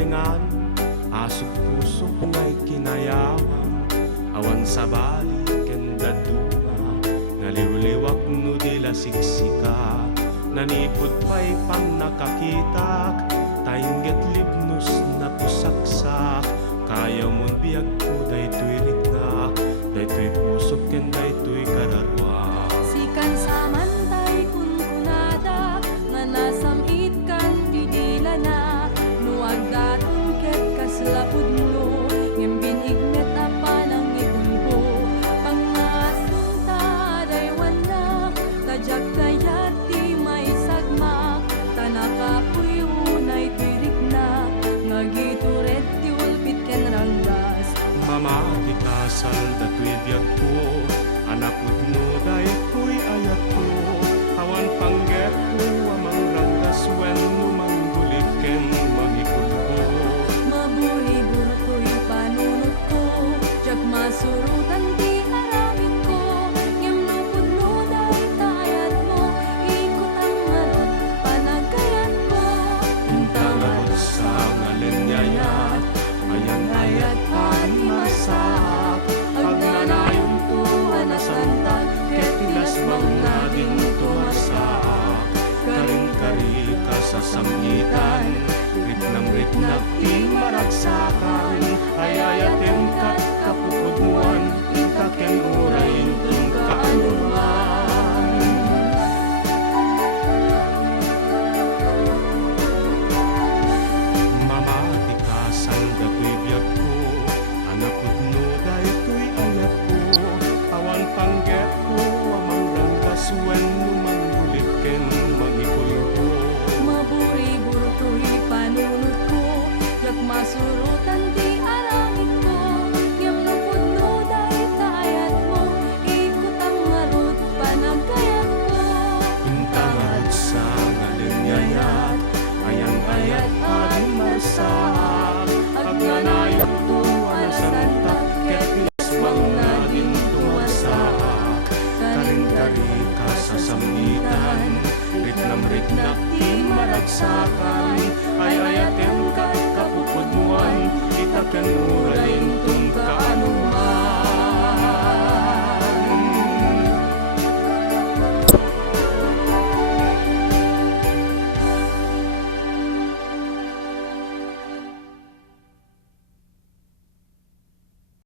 tengan asok pusok ngay kinayawan awan sa balik ken daduma naliwliwak no dila siksika nanipod pa'y pang nakakitak taingget libnos na pusaksak kaya mon biag ko daytoy rignak daytoy pusok ken daytoy kararwa sikan samantay kunkunada nga nasamit kan tidila na nuag daton ket kaslapud no ngem binigmet apa nang iulbo pangasunta daywan na tajak kayat di may sagmak tanakapuy unay tirik na ngagituret ti ulpit ken ranggas mamati kasal datoy biag ko anak udno daytoy ayat ko awan panggep ko amang ranggas wenno manggulik ken magikulbo maburi-buro ko'y panunot ko jak masurutan ti aramid ko ngem lupod no dahi tayad mo ikot ang marot panagkayat mo intang abot sa ngalinyayat ayat panimasak agnanayon tuwa na santa ket tilas bang naging tumasak karing-kari ka sa samgitan ritnam-ritnag ti maragsakan ayayaten kat kapupudmuan itaken